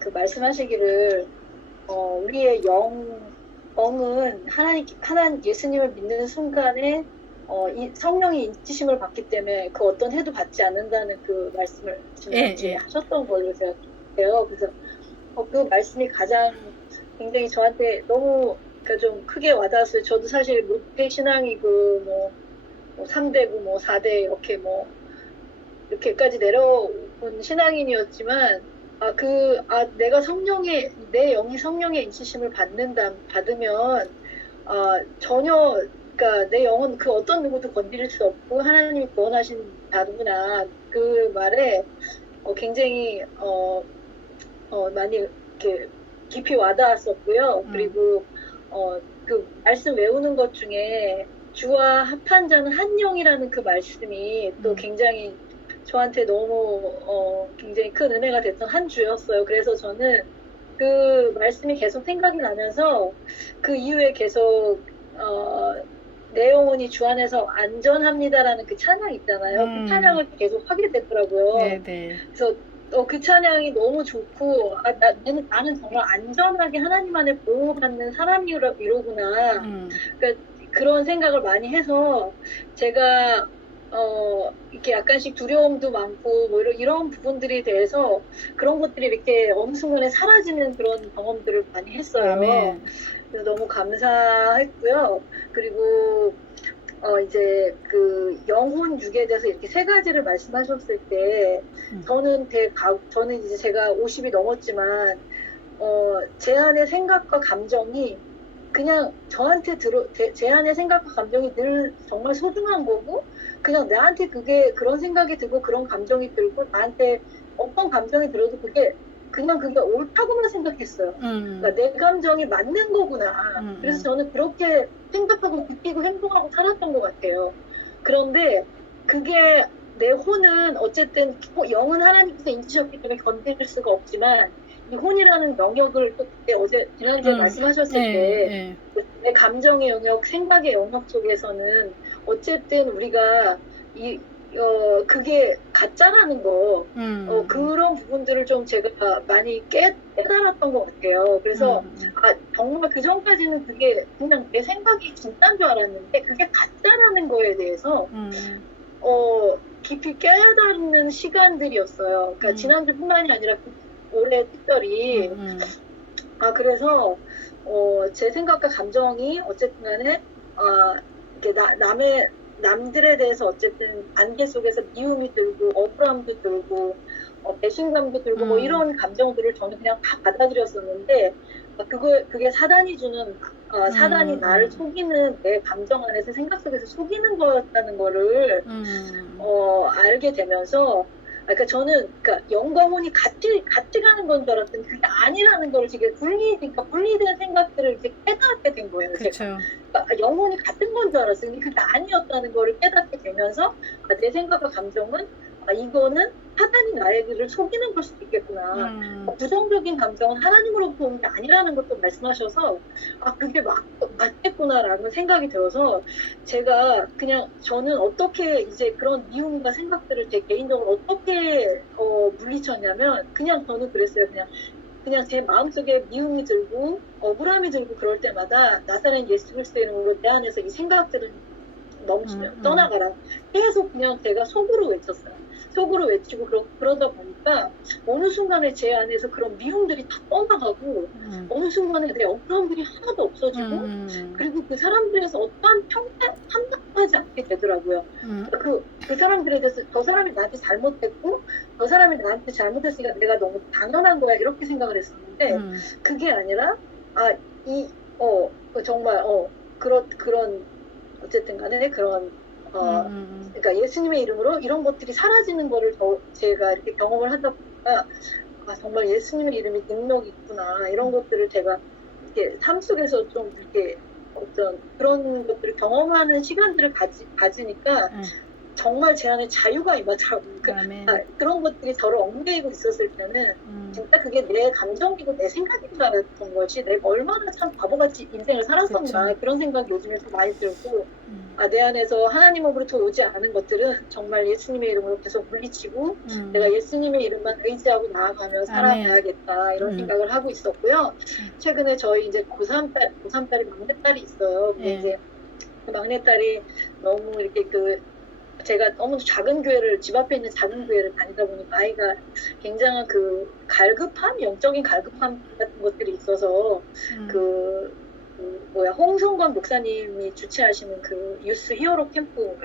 그 말씀하시기를 어, 우리의 영 영은 하나님 하나님 예수님을 믿는 순간에 어, 이 성령이 인치심을 받기 때문에 그 어떤 해도 받지 않는다는 그 말씀을 지난주에 예, 예. 하셨던 걸로 제가 기억해요. 그래서 어, 그 말씀이 가장 굉장히 저한테 너무 그러니까 좀 크게 와닿았어요. 저도 사실 목회 신앙이고 뭐, 뭐 3대고 뭐 4대 이렇게 뭐 이렇게까지 내려온 신앙인이었지만 아 그 아 내가 성령의 내 영이 성령의 인치심을 받는다 받으면 아 전혀 그러니까 내 영은 그 어떤 누구도 건드릴 수 없고 하나님이 구원하신 자구나 그 말에 어, 굉장히 어, 어, 많이 이렇게 깊이 와닿았었고요. 음. 그리고 어, 그 말씀 외우는 것 중에 주와 합한 자는 한 영이라는 그 말씀이 또 음. 굉장히 저한테 너무 어, 굉장히 큰 은혜가 됐던 한 주였어요. 그래서 저는 그 말씀이 계속 생각이 나면서 그 이후에 계속 어, 내 영혼이 주 안에서 안전합니다라는 그 찬양 있잖아요. 음. 그 찬양을 계속 하게 되더라고요. 네네. 그래서 어, 그 찬양이 너무 좋고 아, 나, 나는, 나는 정말 안전하게 하나님 안에 보호받는 사람이로구나 음. 그런 생각을 많이 해서 제가 어, 이렇게 약간씩 두려움도 많고 뭐 이런, 이런 부분들에 대해서 그런 것들이 이렇게 어느 순간에 사라지는 그런 경험들을 많이 했어요. 아멘. 그래서 너무 감사했고요. 그리고 어 이제 그 영혼 육에 대해서 이렇게 세 가지를 말씀하셨을 때 음. 저는 대가 저는 이제 제가 50이 넘었지만 어제 안의 생각과 감정이 그냥 저한테 들어 제, 제 안의 생각과 감정이 늘 정말 소중한 거고 그냥 나한테 그게 그런 생각이 들고 그런 감정이 들고 나한테 어떤 감정이 들어도 그게 그냥 그게 옳다고만 생각했어요. 음. 그러니까 내 감정이 맞는 거구나. 음, 그래서 음. 저는 그렇게 생각하고 느끼고 행동하고 살았던 것 같아요. 그런데 그게 내 혼은 어쨌든 호- 영은 하나님께서 인치셨기 때문에 건드릴 수가 없지만 이 혼이라는 영역을 또 그때 어제 지난주에 음. 말씀하셨을 네, 때 네. 내 감정의 영역, 생각의 영역 속에서는 어쨌든 우리가 이 어, 그게 가짜라는 거, 음. 어, 그런 부분들을 좀 제가 많이 깨, 깨달았던 것 같아요. 그래서, 음. 아, 정말 그 전까지는 그게 그냥 내 생각이 진짜인 줄 알았는데, 그게 가짜라는 거에 대해서, 음. 어, 깊이 깨닫는 시간들이었어요. 그러니까 음. 지난주뿐만이 아니라 그 올해 특별히, 음. 아, 그래서, 어, 제 생각과 감정이 어쨌든 간에, 아, 이렇게 나, 남의, 남들에 대해서 어쨌든 관계 속에서 미움이 들고, 억울함도 들고, 어, 배신감도 들고, 뭐 음. 이런 감정들을 저는 그냥 다 받아들였었는데, 아, 그거, 그게 사단이 주는, 어, 사단이 음, 나를 음. 속이는, 내 감정 안에서 생각 속에서 속이는 거였다는 거를, 음. 어, 알게 되면서, 아, 그러니까 저는 그러니까 영과 혼이 같이 같이 가는 건 줄 알았더니 그게 아니라는 걸 지금 분리 그러니까 분리된 생각들을 이제 깨닫게 된 거예요. 제가. 그렇죠. 그러니까 영혼이 같은 건 줄 알았더니 그게 아니었다는 거를 깨닫게 되면서 아, 내 생각과 감정은 아, 이거는 사단이 나에게를 속이는 걸 수도 있겠구나. 음. 어, 부정적인 감정은 하나님으로부터 온게 아니라는 것도 말씀하셔서 아 그게 맞, 맞겠구나라는 생각이 들어서 제가 그냥 저는 어떻게 이제 그런 미움과 생각들을 제 개인적으로 어떻게 어, 물리쳤냐면 그냥 저는 그랬어요 그냥 그냥 제 마음속에 미움이 들고 억울함이 들고 그럴 때마다 나사렛 예수 그리스도의 이름으로 내 안에서 이 생각들을 멈추면 음, 음. 떠나가라 계속 그냥 제가 속으로 외쳤어요 속으로 외치고 그러, 그러다 보니까 어느 순간에 제 안에서 그런 미움들이 다 떠나가고 음. 어느 순간에 내 억울함들이 하나도 없어지고 음. 그리고 그 사람들에서 어떠한 평가 판단하지 않게 되더라고요. 음. 그, 그 사람들에 대해서 저 사람이 나한테 잘못했고 저 사람이 나한테 잘못했으니까 내가 너무 당연한 거야 이렇게 생각을 했었는데 음. 그게 아니라 아 이 어 정말 어 그런 그런 어쨌든 간에 그런 어 음. 그러니까 예수님의 이름으로 이런 것들이 사라지는 거를 저 제가 이렇게 경험을 하다 보니까 아, 정말 예수님의 이름이 능력이 있구나 이런 것들을 제가 이렇게 삶 속에서 좀 이렇게 어떤 그런 것들을 경험하는 시간들을 가지, 가지니까 음. 정말 제 안에 자유가 임하더라고요. 그. 아, 그런 것들이 저를 얽매이고 있었을 때는 음. 진짜 그게 내 감정이고 내 알았던 것이 내가 얼마나 참 바보같이 인생을 살았었나 그쵸. 그런 생각이 요즘에 더 많이 들고 음. 아, 내 안에서 하나님 으로부터 오지 않은 것들은 정말 예수님의 이름으로 계속 물리치고 음. 내가 예수님의 이름만 의지하고 나아가며 살아가야겠다 이런 음. 생각을 하고 있었고요. 최근에 저희 이제 고3 딸, 고3 딸이 막내딸이 있어요. 근데 네. 이제 그 막내딸이 너무 이렇게 그 제가 너무 작은 교회를 집 앞에 있는 작은 교회를 다니다 보니까 아이가 굉장한 그 갈급함, 영적인 갈급함 같은 것들이 있어서 음. 그, 그 뭐야 홍성관 목사님이 주최하시는 그 유스 히어로 캠프